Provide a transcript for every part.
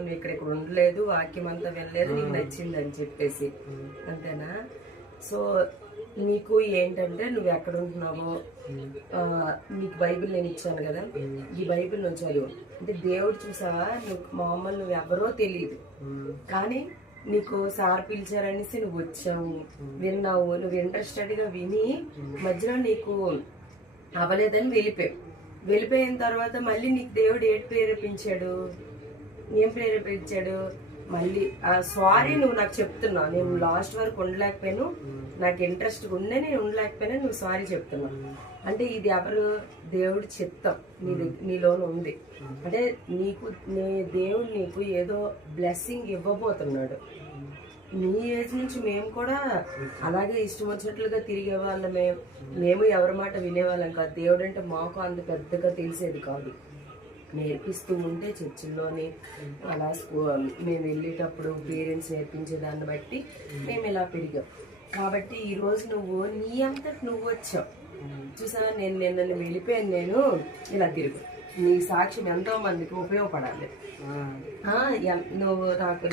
నువ్వు ఇక్కడ ఉండలేదు, వాక్యం అంతా వెళ్ళలేదు, నీకు నచ్చింది అని చెప్పేసి, అంతేనా? సో నీకు ఏంటంటే నువ్వు ఎక్కడ ఉంటున్నావో, నీకు బైబిల్ నేను ఇచ్చాను కదా, ఈ బైబిల్ నువ్వు చదువు. అంటే దేవుడు చూసావా, మామూలు నువ్వు ఎవరో తెలియదు, కానీ నీకు సార్ పిలిచారనేసి నువ్వు వచ్చావు, విన్నావు, నువ్వు ఇంట్రెస్టెడ్గా విని మధ్యలో నీకు అవ్వలేదని వెళ్ళిపోయిన తర్వాత మళ్ళీ నీకు దేవుడు ఏం ప్రేరేపించాడు? మళ్ళీ సారీ నువ్వు నాకు చెప్తున్నావు, నేను లాస్ట్ వరకు ఉండలేకపోయాను, నాకు ఇంట్రెస్ట్ ఉండే నేను ఉండలేకపోయినా, నువ్వు సారీ చెప్తున్నావు. అంటే ఇది ఎవరు? దేవుడి చిత్తం నీలోనే ఉంది. అంటే దేవుడు నీకు ఏదో బ్లెస్సింగ్ ఇవ్వబోతున్నాడు. నీ ఏజ్ నుంచి మేము కూడా అలాగే ఇష్టం వచ్చినట్లుగా తిరిగే వాళ్ళమే, మేము ఎవరి మాట వినేవాళ్ళం కాదు. దేవుడు అంటే మాకు అంత పెద్దగా తెలిసేది కాదు. నేర్పిస్తూ ఉంటే చర్చిల్లోని అలా మేము వెళ్ళేటప్పుడు పేరెంట్స్ నేర్పించే దాన్ని బట్టి మేము ఇలా పెరిగాం. కాబట్టి ఈరోజు నువ్వు నీ అంతటి నువ్వు వచ్చావు. చూసావా, నిన్న వెళ్ళిపోయాను, నేను ఇలా తిరుగు. నీ సాక్ష్యం ఎంతో మందికి ఉపయోగపడాలి.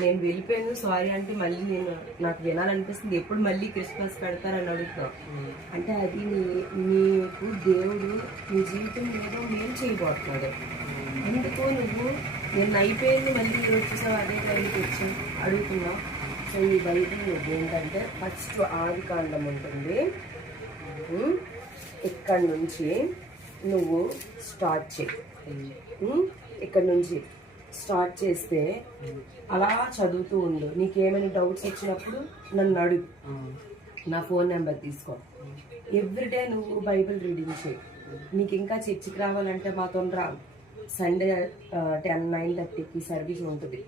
నేను వెళ్ళిపోయాను సారీ అంటే మళ్ళీ నాకు వినాలనిపిస్తుంది, ఎప్పుడు మళ్ళీ క్రిస్మస్ పెడతారని అడుగుతావు. అంటే అది నీకు దేవుడు నీ జీవితం ఏదో మేలు చేయబోతున్నాడు. అందుకు నువ్వు నిన్న అయిపోయింది, మళ్ళీ ఈరోజు చూసావు అదే టైంకి వచ్చి అడుగుతున్నావు. సో ఈ బైబిల్ నువ్వు ఏంటంటే ఫస్ట్ ఆదికాండం ఉంటుంది, ఇక్కడ నుంచి నువ్వు స్టార్ట్ చేయి. ఇక్కడ నుంచి స్టార్ట్ చేస్తే అలా చదువుతూ ఉండు. నీకేమైనా డౌట్స్ వచ్చినప్పుడు నన్ను అడుగు, నా ఫోన్ నెంబర్ తీసుకో. ఎవ్రీడే నువ్వు బైబిల్ రీడింగ్ చేయి. నీకు ఇంకా చర్చికి రావాలంటే మాతో రా. సండే 9:30కి సర్వీస్ ఉంటుంది,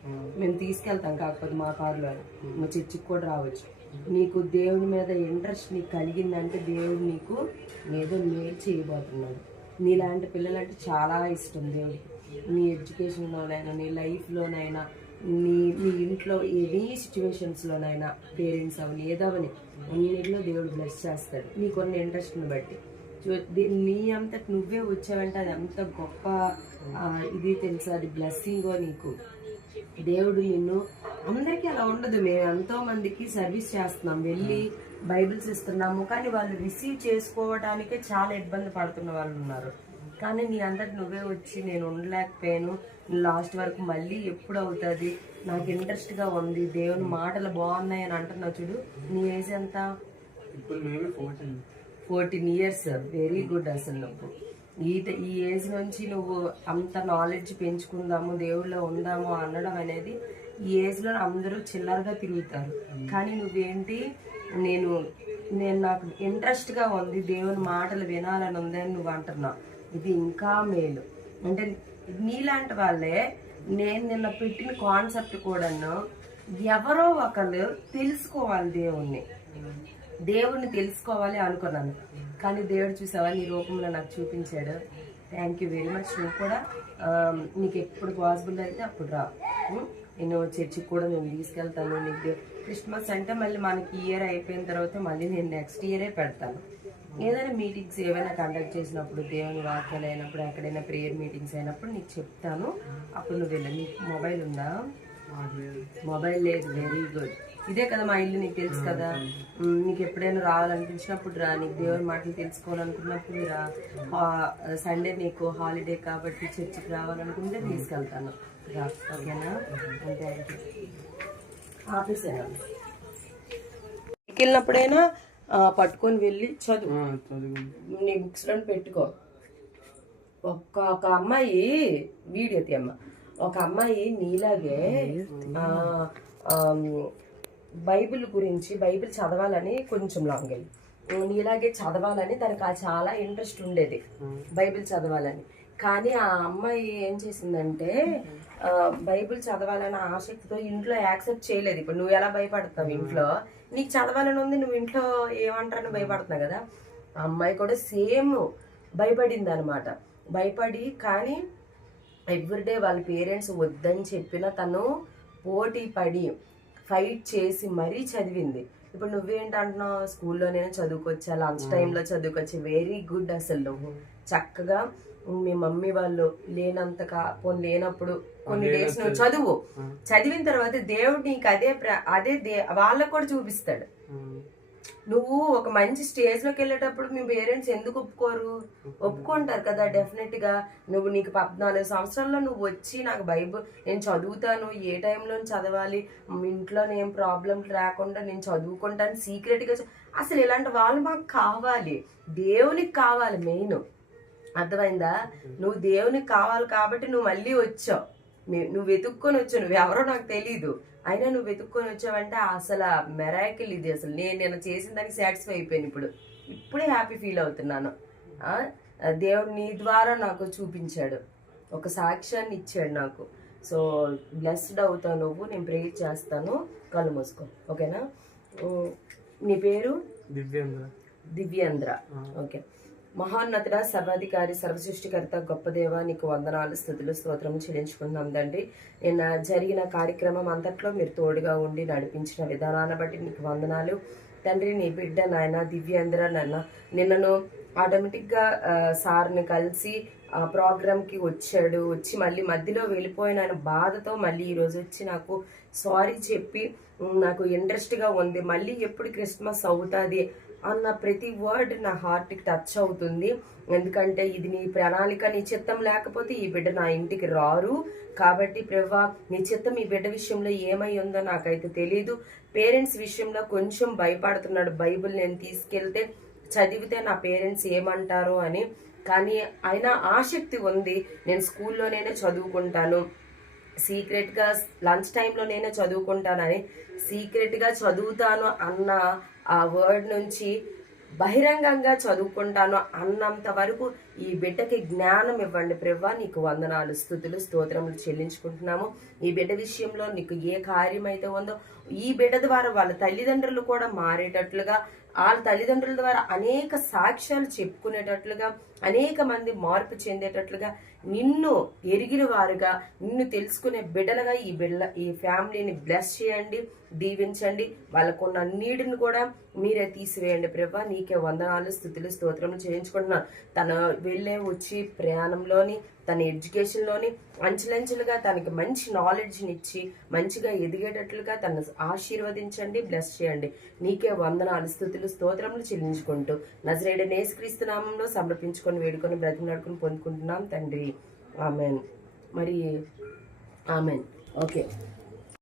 మేము తీసుకెళ్తాం. కాకపోతే మా కారులో మా చర్చికి కూడా రావచ్చు. నీకు దేవుడి మీద ఇంట్రెస్ట్ నీకు కలిగిందంటే దేవుడు నీకు ఏదో మేలు చేయబోతున్నాడు. నీలాంటి పిల్లలంటే చాలా ఇష్టం దేవుడికి. నీ ఎడ్యుకేషన్లోనైనా, నీ లైఫ్లోనైనా, నీ ఇంట్లో ఎనీ సిచ్యువేషన్స్లోనైనా, పేరెంట్స్ అవని ఏదవని అన్నింటిలో దేవుడు బ్లెస్ చేస్తాడు నీకున్న ఇంట్రెస్ట్ని బట్టి. నీ అంతటి నువ్వే వచ్చావంటే అది అంత గొప్ప ఇది తెలుసా, అది బ్లెస్సింగో నీకు. దేవుడు నిన్ను, అందరికీ అలా ఉండదు. మేము ఎంతో మందికి సర్వీస్ చేస్తున్నాం, వెళ్ళి బైబిల్స్ ఇస్తున్నాము, కానీ వాళ్ళు రిసీవ్ చేసుకోవడానికే చాలా ఇబ్బంది పడుతున్న వాళ్ళు ఉన్నారు. కానీ నీ అందరికి నువ్వే వచ్చి నేను ఉండలేకపోయాను, లాస్ట్ వరకు మళ్ళీ ఎప్పుడు అవుతుంది, నాకు ఇంట్రెస్ట్గా ఉంది, దేవుని మాటలు బాగున్నాయి అని అంటున్నావు. చూడు, నీ ఏజ్ ఎంత? 14 years. Very good. అసలు నువ్వు ఈ ఏజ్ నుంచి నువ్వు అంత నాలెడ్జ్ పెంచుకుందాము, దేవుళ్ళో ఉందాము అనడం అనేది, ఈ ఏజ్లో అందరూ చిల్లరగా తిరుగుతారు. కానీ నువ్వేంటి, నేను నాకు ఇంట్రెస్ట్గా ఉంది, దేవుని మాటలు వినాలని ఉంది అని నువ్వు అంటున్నావు. ఇది ఇంకా మేలు. అంటే నీలాంటి వాళ్ళే నేను నిన్న పెట్టిన కాన్సెప్ట్ కూడాను ఎవరో ఒకళ్ళు తెలుసుకోవాలి, దేవుణ్ణి తెలుసుకోవాలి అనుకున్నాను. కానీ దేవుడు చూసావా, నీ రూపంలో నాకు చూపించాడు. Thank you very much. నువ్వు కూడా నీకు ఎప్పుడు పాసిబుల్ అయితే అప్పుడు రా. నేను చర్చికి కూడా నేను తీసుకెళ్తాను. నీకు క్రిస్మస్ అంటే మళ్ళీ మనకి ఇయర్ అయిపోయిన తర్వాత మళ్ళీ నేను నెక్స్ట్ ఇయరే పెడతాను. ఏదైనా మీటింగ్స్ ఏవైనా కండక్ట్ చేసినప్పుడు, దేవుని వాక్యాలు అయినప్పుడు, ఎక్కడైనా ప్రేయర్ మీటింగ్స్ అయినప్పుడు నీకు చెప్తాను. అప్పుడు నువ్వు వెళ్ళి. నీకు మొబైల్ ఉందా? మొబైల్ లేదు. Very good. ఇదే కదా మా ఇల్లు, నీకు తెలుసు కదా. నీకు ఎప్పుడైనా రావాలనిపించినప్పుడు రా, నీకు దేవుని మాటలు తెలుసుకోవాలనుకున్నప్పుడు రా. సండే నీకు హాలిడే కాబట్టి చర్చికి రావాలనుకుంటే తీసుకెళ్తాను రా, ఓకేనా? అంతే. ఆఫీసేనా వెళ్ళినప్పుడైనా పట్టుకొని వెళ్ళి చదువు, నీ బుక్స్లో పెట్టుకో. ఒక అమ్మాయి వీడియో తీయమ్మ, ఒక అమ్మాయి నీలాగే బైబిల్ గురించి, బైబిల్ చదవాలని కొంచెం లాంగ్ వెళ్ళి నీలాగే చదవాలని తనకు చాలా ఇంట్రెస్ట్ ఉండేది, బైబిల్ చదవాలని. కానీ ఆ అమ్మాయి ఏం చేసిందంటే బైబిల్ చదవాలని ఆసక్తితో ఇంట్లో యాక్సెప్ట్ చేయలేదు. ఇప్పుడు నువ్వు ఎలా భయపడతావు, ఇంట్లో నీకు చదవాలని ఉంది, నువ్వు ఇంట్లో ఏమంటారని భయపడుతున్నావు కదా. ఆ అమ్మాయి కూడా సేమ్ భయపడింది అనమాట. భయపడి కానీ ఎవ్రీడే వాళ్ళ పేరెంట్స్ వద్దని చెప్పినా తను పోటీ పడి ఫైట్ చేసి మరీ చదివింది. ఇప్పుడు నువ్వేంటంటున్నావు, స్కూల్లోనే చదువుకోవచ్చా, లంచ్ టైంలో చదువుకోవచ్చు. Very good. అసలు నువ్వు చక్కగా మీ మమ్మీ వాళ్ళు లేనప్పుడు కొన్ని డేస్ నువ్వు చదువు, చదివిన తర్వాత దేవుడు నీకు అదే వాళ్ళకు కూడా చూపిస్తాడు. నువ్వు ఒక మంచి స్టేజ్ లోకి వెళ్ళేటప్పుడు మీ పేరెంట్స్ ఎందుకు ఒప్పుకుంటారు కదా డెఫినెట్ గా. నీకు 14 సంవత్సరాల్లో నువ్వు వచ్చి నాకు బైబుల్ నేను చదువుతాను, ఏ టైంలో చదవాలి, ఇంట్లో ఏం ప్రాబ్లం రాకుండా నేను చదువుకుంటాను సీక్రెట్ గా, అసలు ఇలాంటి వాళ్ళు మాకు కావాలి, దేవునికి కావాలి మెయిన్. అర్థమైందా? నువ్వు దేవునికి కావాలి కాబట్టి నువ్వు మళ్ళీ వచ్చావు, నువ్వు వెతుక్కొని వచ్చావు, నువ్వెవరో నాకు తెలీదు, అయినా నువ్వు వెతుక్కొని వచ్చావంటే అసలు మెరాకిల్ ఇది. అసలు నేను చేసిన దానికి సాటిస్ఫై అయిపోయాను, ఇప్పుడే హ్యాపీ ఫీల్ అవుతున్నాను. దేవుడు నీ ద్వారా నాకు చూపించాడు, ఒక సాక్ష్యాన్ని ఇచ్చాడు నాకు. సో బ్లెస్డ్ అవుతావు నువ్వు. నేను ప్రేయర్ చేస్తాను, కళ్ళు మూసుకో, ఓకేనా? నీ పేరు దివ్యేంద్ర. ఓకే. మహోన్నతుడ, సర్వాధికారి, సర్వసృష్టికర్త, గొప్ప దేవ, నీకు వందనాలు, స్తుతులు, స్తోత్రము చెల్లించుకుంటున్నాం తండ్రి. నేను జరిగిన కార్యక్రమం అంతట్లో మీరు తోడుగా ఉండి నడిపించిన విధానాన్ని బట్టి నీకు వందనాలు తండ్రి. నీ బిడ్డ నాయన దివ్యేంద్ర నిన్నను ఆటోమేటిక్గా సార్ని కలిసి ప్రోగ్రామ్కి వచ్చి మళ్ళీ మధ్యలో వెళ్ళిపోయిన ఆయన బాధతో మళ్ళీ ఈరోజు వచ్చి నాకు సారీ చెప్పి నాకు ఇంట్రెస్ట్గా ఉంది, మళ్ళీ ఎప్పుడు క్రిస్మస్ అవుతుంది అన్న ప్రతి వర్డ్ నా హార్ట్కి టచ్ అవుతుంది. ఎందుకంటే ఇది నీ ప్రణాళిక, నీ చిత్తం లేకపోతే ఈ బిడ్డ నా ఇంటికి రారు. కాబట్టి ప్రభువా, నీ చిత్తం ఈ బిడ్డ విషయంలో ఏమై ఉందో నాకైతే తెలీదు. పేరెంట్స్ విషయంలో కొంచెం భయపడుతున్నాడు, బైబిల్ నేను తీసుకెళ్తే చదివితే నా పేరెంట్స్ ఏమంటారో అని. కానీ అయినా ఆసక్తి ఉంది, నేను స్కూల్లోనే చదువుకుంటాను, సీక్రెట్గా లంచ్ టైంలో నేనే చదువుకుంటానని, సీక్రెట్గా చదువుతాను అన్న ఆ వర్డ్ నుంచి బహిరంగంగా చదువుకుంటాను అన్నంత వరకు ఈ బిడ్డకి జ్ఞానం ఇవ్వండి ప్రభువా. నీకు వందనాలు, స్తుతులు, స్తోత్రములు చెల్లించుకుంటున్నాము. ఈ బిడ్డ విషయంలో నీకు ఏ కార్యం అయితే ఉందో ఈ బిడ్డ ద్వారా వాళ్ళ తల్లిదండ్రులు కూడా మారేటట్లుగా, వాళ్ళ తల్లిదండ్రుల ద్వారా అనేక సాక్ష్యాలు చెప్పుకునేటట్లుగా, అనేక మంది మార్పు చెందేటట్లుగా, నిన్ను ఎరిగిన వారుగా, నిన్ను తెలుసుకునే బిడ్డలుగా ఈ ఫ్యామిలీని బ్లెస్ చేయండి, దీవించండి. వాళ్ళకున్న నీడును కూడా మీరే తీసివేయండి ప్రభువా. నీకే వందనాలు, స్తుతులు, స్తోత్రములు చేయించుకుంటున్నాను. తన వచ్చి ప్రయాణంలోని, తన ఎడ్యుకేషన్లోని అంచెలంచెలుగా తనకి మంచి నాలెడ్జ్ని ఇచ్చి మంచిగా ఎదిగేటట్లుగా తను ఆశీర్వదించండి, బ్లెస్ చేయండి. నీకే వందనాలు, స్తుతులు, స్తోత్రములు చెల్లించుకుంటూ నజరేయుడైన యేసుక్రీస్తు నామంలో సమర్పించుకొని వేడుకొని బ్రతిమలాడుకొని పొందుకుంటున్నాం తండ్రి. ఆమెన్. మరి ఆమెన్. ఓకే.